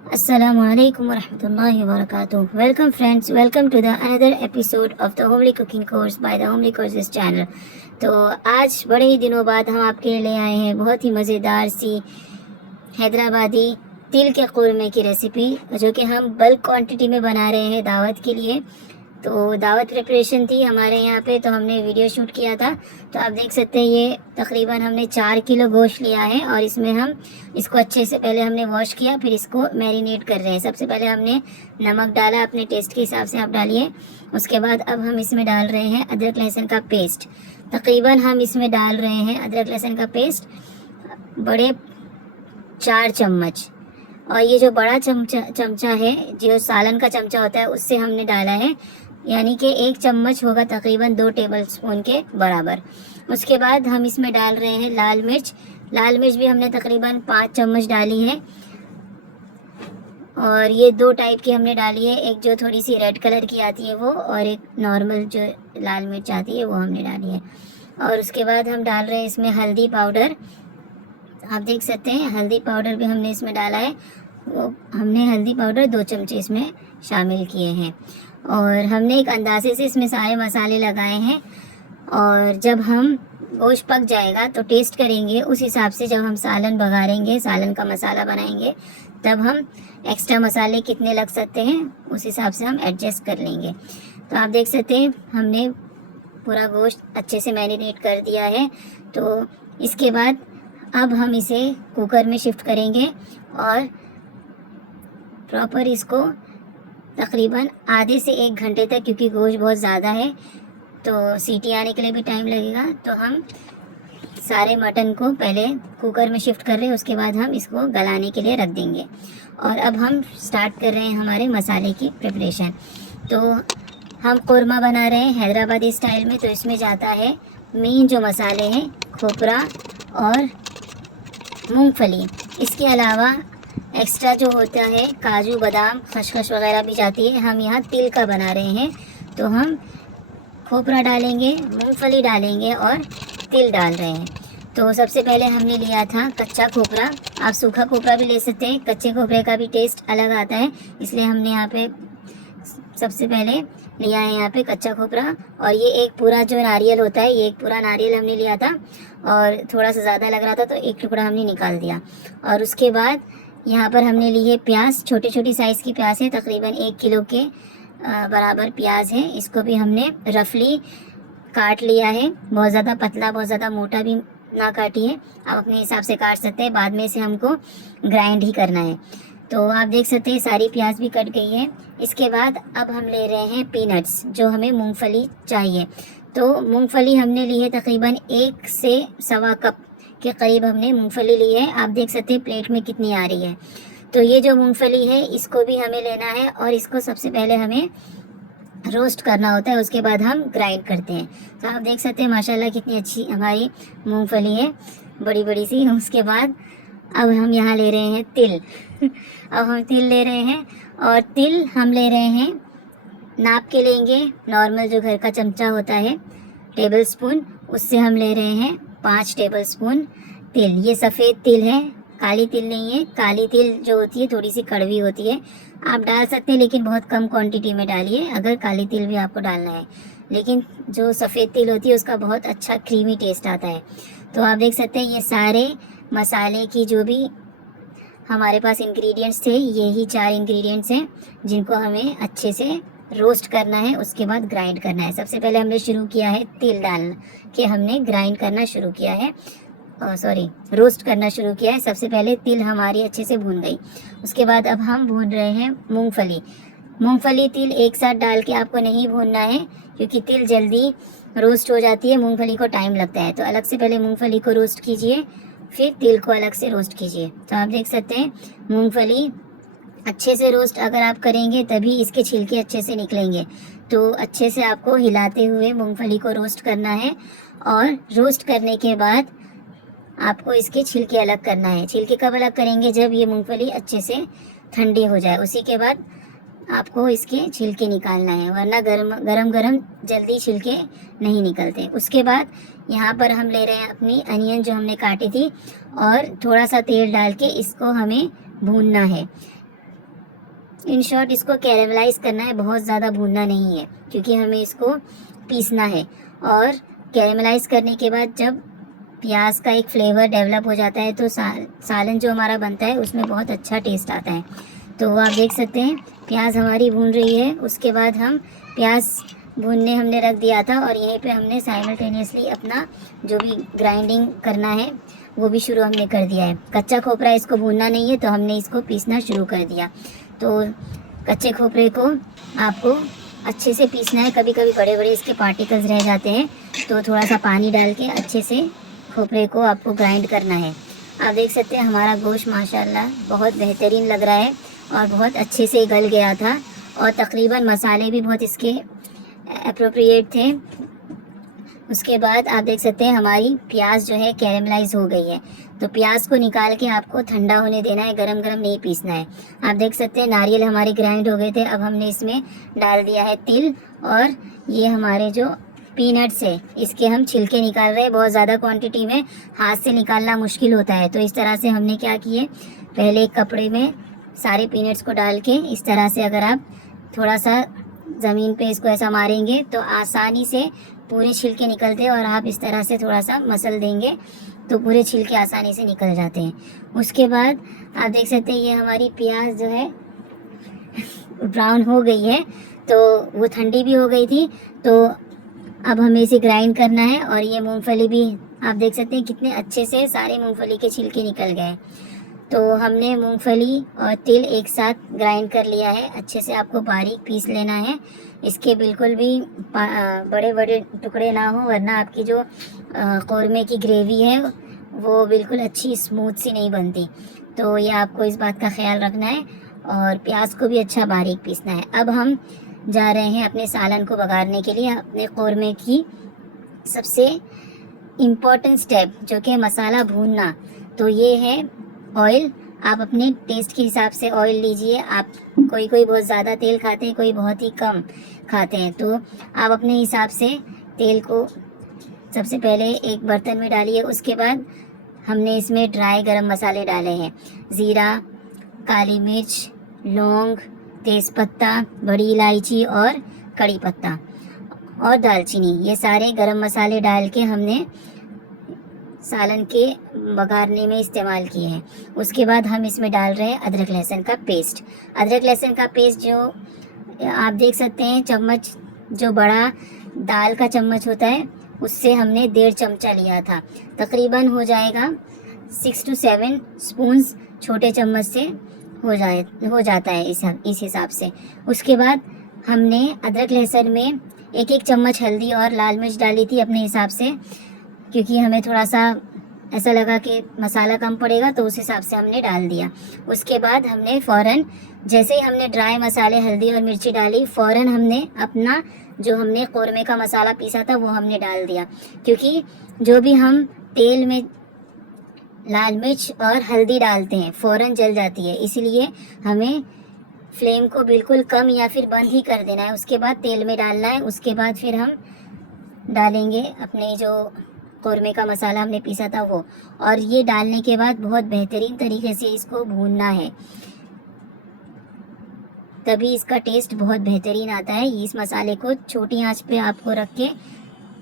Assalamualaikum warahmatullahi wabarakatuh. Welcome friends, welcome to the another episode of the Homely Cooking Course by the Homely Courses channel. तो आज बड़े ही दिनों बाद हम आपके लिए ले आए हैं बहुत ही मज़ेदार सी हैदराबादी तिल के क़ोरमे की रेसिपी, जो कि हम बल्क क्वांटिटी में बना रहे हैं दावत के लिए। तो दावत प्रिपरेशन थी हमारे यहाँ पे, तो हमने वीडियो शूट किया था। तो आप देख सकते हैं ये तकरीबन हमने 4 किलो गोश्त लिया है और इसमें हम इसको अच्छे से पहले हमने वॉश किया, फिर इसको मैरिनेट कर रहे हैं। सबसे पहले हमने नमक डाला, अपने टेस्ट के हिसाब से आप डालिए। उसके बाद अब हम इसमें डाल रहे हैं अदरक लहसुन का पेस्ट। तकरीबन हम इसमें डाल रहे हैं अदरक लहसुन का पेस्ट बड़े 4 चम्मच, और ये जो बड़ा चमचा है, जो सालन का चमचा होता है, उससे हमने डाला है, यानी कि 1 चम्मच होगा, तकरीबन 2 टेबल स्पून के बराबर। उसके बाद हम इसमें डाल रहे हैं लाल मिर्च। लाल मिर्च भी हमने तकरीबन 5 चम्मच डाली है, और ये 2 टाइप की हमने डाली है, एक जो थोड़ी सी रेड कलर की आती है वो, और एक नॉर्मल जो लाल मिर्च आती है वो हमने डाली है। और उसके बाद हम डाल रहे हैं इसमें हल्दी पाउडर। आप देख सकते हैं हल्दी पाउडर भी हमने इसमें डाला है, वो हमने हल्दी पाउडर 2 चमचे इसमें शामिल किए हैं। और हमने एक अंदाजे से इसमें सारे मसाले लगाए हैं, और जब हम गोश्त पक जाएगा तो टेस्ट करेंगे, उस हिसाब से जब हम सालन बघारेंगे, सालन का मसाला बनाएंगे, तब हम एक्स्ट्रा मसाले कितने लग सकते हैं उस हिसाब से हम एडजस्ट कर लेंगे। तो आप देख सकते हैं हमने पूरा गोश्त अच्छे से मैरिनेट कर दिया है। तो इसके बाद अब हम इसे कुकर में शिफ्ट करेंगे और प्रॉपर इसको तकरीबन आधे से 1 घंटे तक, क्योंकि गोश्त बहुत ज़्यादा है तो सीटी आने के लिए भी टाइम लगेगा, तो हम सारे मटन को पहले कुकर में शिफ्ट कर रहे हैं, उसके बाद हम इसको गलाने के लिए रख देंगे। और अब हम स्टार्ट कर रहे हैं हमारे मसाले की प्रिपरेशन। तो हम क़ोरमा बना रहे हैं हैदराबादी स्टाइल में, तो इसमें जाता है मेन जो मसाले हैं, खोपरा और मूंगफली। इसके अलावा एक्स्ट्रा जो होता है काजू बादाम खसखस वगैरह भी जाती है। हम यहाँ तिल का बना रहे हैं, तो हम खोपरा डालेंगे, मूंगफली डालेंगे और तिल डाल रहे हैं। तो सबसे पहले हमने लिया था कच्चा खोपरा। आप सूखा खोपरा भी ले सकते हैं, कच्चे खोपरे का भी टेस्ट अलग आता है, इसलिए हमने यहाँ पे सबसे पहले लिया है यहाँ पे कच्चा खोपरा। और ये एक पूरा जो नारियल होता है, ये एक पूरा नारियल हमने लिया था, और थोड़ा सा ज़्यादा लग रहा था तो एक टुकड़ा हमने निकाल दिया। और उसके बाद यहाँ पर हमने ली है प्याज, छोटी छोटी साइज़ की प्याज है, तकरीबन 1 किलो के बराबर प्याज है। इसको भी हमने रफली काट लिया है, बहुत ज़्यादा पतला बहुत ज़्यादा मोटा भी ना काटिए, आप अपने हिसाब से काट सकते हैं, बाद में इसे हमको ग्राइंड ही करना है। तो आप देख सकते हैं सारी प्याज भी कट गई है। इसके बाद अब हम ले रहे हैं पीनट्स, जो हमें मूंगफली चाहिए। तो मूंगफली हमने ली है तकरीबन 1 से सवा कप के करीब हमने मूंगफली ली है। आप देख सकते हैं प्लेट में कितनी आ रही है। तो ये जो मूंगफली है इसको भी हमें लेना है, और इसको सबसे पहले हमें रोस्ट करना होता है, उसके बाद हम ग्राइंड करते हैं। तो आप देख सकते हैं माशाल्लाह कितनी अच्छी हमारी मूंगफली है, बड़ी बड़ी सी। उसके बाद अब हम यहाँ ले रहे हैं तिल अब हम तिल ले रहे हैं, और तिल हम ले रहे हैं नाप के लेंगे, नॉर्मल जो घर का चमचा होता है टेबल स्पून, उससे हम ले रहे हैं 5 टेबल स्पून तिल। ये सफ़ेद तिल है, काली तिल नहीं है। काली तिल जो होती है थोड़ी सी कड़वी होती है, आप डाल सकते हैं लेकिन बहुत कम क्वांटिटी में डालिए अगर काली तिल भी आपको डालना है। लेकिन जो सफ़ेद तिल होती है उसका बहुत अच्छा क्रीमी टेस्ट आता है। तो आप देख सकते हैं ये सारे मसाले की जो भी हमारे पास इंग्रेडिएंट्स थे, यही 4 इंग्रेडिएंट्स हैं जिनको हमें अच्छे से रोस्ट करना है, उसके बाद ग्राइंड करना है। सबसे पहले हमने शुरू किया है तिल डाल के, हमने ग्राइंड करना शुरू किया है, रोस्ट करना शुरू किया है। सबसे पहले तिल हमारी अच्छे से भून गई। उसके बाद अब हम भून रहे हैं मूंगफली। मूंगफली तिल एक साथ डाल के आपको नहीं भूनना है, क्योंकि तिल जल्दी रोस्ट हो जाती है, मूंगफली को टाइम लगता है। तो अलग से पहले मूंगफली को रोस्ट कीजिए, फिर तिल को अलग से रोस्ट कीजिए। तो आप देख सकते हैं मूंगफली अच्छे से रोस्ट अगर आप करेंगे तभी इसके छिलके अच्छे से निकलेंगे। तो अच्छे से आपको हिलाते हुए मूंगफली को रोस्ट करना है, और रोस्ट करने के बाद आपको इसके छिलके अलग करना है। छिलके कब अलग करेंगे? जब ये मूंगफली अच्छे से ठंडी हो जाए, उसी के बाद आपको इसके छिलके निकालना है, वरना गरम गरम जल्दी छिलके नहीं निकलते। उसके बाद यहाँ पर हम ले रहे हैं अपनी अनियन जो हमने काटी थी, और थोड़ा सा तेल डाल के इसको हमें भूनना है। इन शॉर्ट इसको कैरेमलाइज करना है, बहुत ज़्यादा भूनना नहीं है क्योंकि हमें इसको पीसना है। और कैरेमलाइज करने के बाद जब प्याज का एक फ्लेवर डेवलप हो जाता है तो सालन जो हमारा बनता है उसमें बहुत अच्छा टेस्ट आता है। तो वो आप देख सकते हैं प्याज हमारी भून रही है। उसके बाद हम प्याज भूनने हमने रख दिया था और यहीं पे हमने साइमल्टेनियसली अपना जो भी ग्राइंडिंग करना है वो भी शुरू हमने कर दिया है। कच्चा खोपरा इसको भूनना नहीं है तो हमने इसको पीसना शुरू कर दिया। तो कच्चे खोपरे को आपको अच्छे से पीसना है। कभी कभी बड़े बड़े इसके पार्टिकल्स रह जाते हैं तो थोड़ा सा पानी डाल के अच्छे से खोपरे को आपको ग्राइंड करना है। आप देख सकते हैं हमारा गोश्त माशाल्लाह बहुत बेहतरीन लग रहा है और बहुत अच्छे से गल गया था और तकरीबन मसाले भी बहुत इसके अप्रोप्रिएट थे। उसके बाद आप देख सकते हैं हमारी प्याज जो है कैरेमलाइज हो गई है। तो प्याज को निकाल के आपको ठंडा होने देना है, गरम गरम नहीं पीसना है। आप देख सकते हैं नारियल हमारे ग्राइंड हो गए थे। अब हमने इसमें डाल दिया है तिल और ये हमारे जो पीनट्स है इसके हम छिलके निकाल रहे हैं। बहुत ज़्यादा क्वांटिटी में हाथ से निकालना मुश्किल होता है तो इस तरह से हमने क्या किए, पहले एक कपड़े में सारे पीनट्स को डाल के इस तरह से अगर आप थोड़ा सा ज़मीन पे इसको ऐसा मारेंगे तो आसानी से पूरे छिलके निकलते हैं और आप इस तरह से थोड़ा सा मसल देंगे तो पूरे छिलके आसानी से निकल जाते हैं। उसके बाद आप देख सकते हैं ये हमारी प्याज जो है ब्राउन हो गई है। तो वो ठंडी भी हो गई थी तो अब हमें इसे ग्राइंड करना है। और ये मूंगफली भी आप देख सकते हैं कितने अच्छे से सारे मूंगफली के छिलके निकल गए। तो हमने मूंगफली और तिल एक साथ ग्राइंड कर लिया है। अच्छे से आपको बारीक पीस लेना है। इसके बिल्कुल भी बड़े बड़े टुकड़े ना हो वरना आपकी जो कौरमे की ग्रेवी है वो बिल्कुल अच्छी स्मूथ सी नहीं बनती। तो ये आपको इस बात का ख्याल रखना है और प्याज को भी अच्छा बारीक पीसना है। अब हम जा रहे हैं अपने सालन को बघारने के लिए। अपने कौरमे की सबसे इम्पॉर्टेंट स्टेप जो कि मसाला भूनना, तो ये है ऑयल। आप अपने टेस्ट के हिसाब से ऑयल लीजिए। आप कोई बहुत ज़्यादा तेल खाते हैं, कोई बहुत ही कम खाते हैं, तो आप अपने हिसाब से तेल को सबसे पहले एक बर्तन में डालिए। उसके बाद हमने इसमें ड्राई गरम मसाले डाले हैं, ज़ीरा, काली मिर्च, लौंग, तेज़पत्ता, बड़ी इलायची और कड़ी पत्ता और दालचीनी, ये सारे गरम मसाले डाल के हमने सालन के बघारने में इस्तेमाल किए हैं। उसके बाद हम इसमें डाल रहे हैं अदरक लहसुन का पेस्ट। अदरक लहसुन का पेस्ट जो आप देख सकते हैं चम्मच, जो बड़ा दाल का चम्मच होता है उससे हमने 1.5 चमचा लिया था। तकरीबन हो जाएगा 6 to 7 स्पून्स छोटे चम्मच से हो जाता है इस हिसाब से। उसके बाद हमने अदरक लहसुन में 1 चम्मच हल्दी और लाल मिर्च डाली थी अपने हिसाब से, क्योंकि हमें थोड़ा सा ऐसा लगा कि मसाला कम पड़ेगा तो उस हिसाब से हमने डाल दिया। उसके बाद हमने फ़ौरन जैसे ही हमने ड्राई मसाले हल्दी और मिर्ची डाली, फ़ौरन हमने अपना जो हमने कौरमे का मसाला पीसा था वो हमने डाल दिया, क्योंकि जो भी हम तेल में लाल मिर्च और हल्दी डालते हैं फ़ौरन जल जाती है, इसलिए हमें फ्लेम को बिल्कुल कम या फिर बंद ही कर देना है। उसके बाद तेल में डालना है। उसके बाद फिर हम डालेंगे अपने जो कौरमे का मसाला हमने पीसा था वो, और ये डालने के बाद बहुत बेहतरीन तरीके से इसको भूनना है, तभी इसका टेस्ट बहुत बेहतरीन आता है। इस मसाले को छोटी आंच पे आपको रख के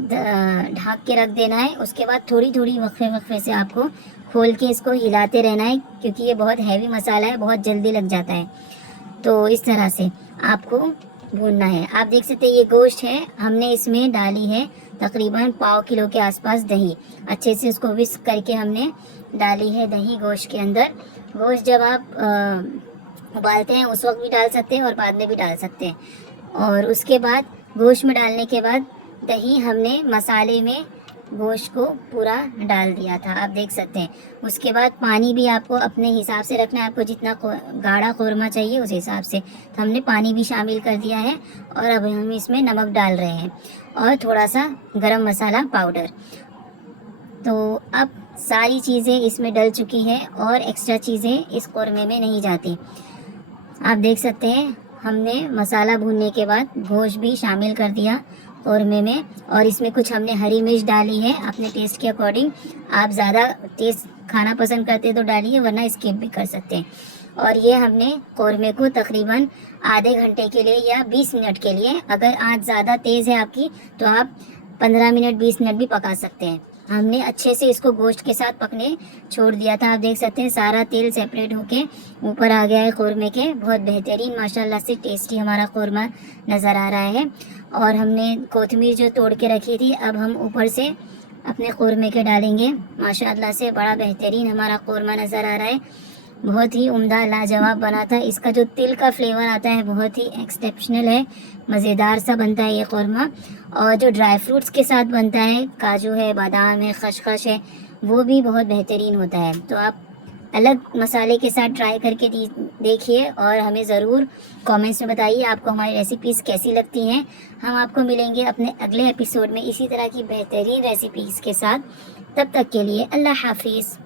ढक के रख देना है। उसके बाद थोड़ी थोड़ी वक्फे से आपको खोल के इसको हिलाते रहना है, क्योंकि ये बहुत हैवी मसाला है, बहुत जल्दी लग जाता है। तो इस तरह से आपको भूनना है। आप देख सकते हैं ये गोश्त है, हमने इसमें डाली है तकरीबन 1/4 किलो के आसपास दही। अच्छे से उसको विस्क करके हमने डाली है दही गोश्त के अंदर। गोश्त जब आप उबालते हैं उस वक्त भी डाल सकते हैं और बाद में भी डाल सकते हैं। और उसके बाद गोश्त में डालने के बाद दही हमने मसाले में गोश्त को पूरा डाल दिया था, आप देख सकते हैं। उसके बाद पानी भी आपको अपने हिसाब से रखना है, आपको जितना गाढ़ा कौरमा चाहिए उस हिसाब से। तो हमने पानी भी शामिल कर दिया है और अब हम इसमें नमक डाल रहे हैं और थोड़ा सा गरम मसाला पाउडर। तो अब सारी चीज़ें इसमें डल चुकी है और एक्स्ट्रा चीज़ें इस कौरमे में नहीं जाती। आप देख सकते हैं हमने मसाला भूनने के बाद गोश्त भी शामिल कर दिया कौरमे में, और इसमें कुछ हमने हरी मिर्च डाली है अपने टेस्ट के अकॉर्डिंग। आप ज़्यादा टेस्ट खाना पसंद करते तो डालिए, वरना स्किप भी कर सकते हैं। और ये हमने कौरमे को तकरीबन आधे घंटे के लिए या 20 मिनट के लिए, अगर आँच ज़्यादा तेज़ है आपकी तो आप 15 मिनट 20 मिनट भी पका सकते हैं। हमने अच्छे से इसको गोश्त के साथ पकने छोड़ दिया था। आप देख सकते हैं सारा तेल सेपरेट होके ऊपर आ गया है कौरमे के। बहुत बेहतरीन माशाल्लाह से टेस्टी हमारा कौरमा नज़र आ रहा है। और हमने कोतमीर जो तोड़ के रखी थी, अब हम ऊपर से अपने कौरमे के डालेंगे। माशाल्लाह से बड़ा बेहतरीन हमारा कौरमा नज़र आ रहा है। बहुत ही उम्दा लाजवाब बना था। इसका जो तिल का फ्लेवर आता है बहुत ही एक्सेप्शनल है, मज़ेदार सा बनता है ये कौरमा। और जो ड्राई फ्रूट्स के साथ बनता है, काजू है, बादाम है, खशखश है, वो भी बहुत बेहतरीन होता है। तो आप अलग मसाले के साथ ट्राई करके देखिए और हमें ज़रूर कमेंट्स में बताइए आपको हमारी रेसिपीज़ कैसी लगती हैं। हम आपको मिलेंगे अपने अगले एपिसोड में इसी तरह की बेहतरीन रेसिपीज़ के साथ। तब तक के लिए अल्लाह हाफिज़।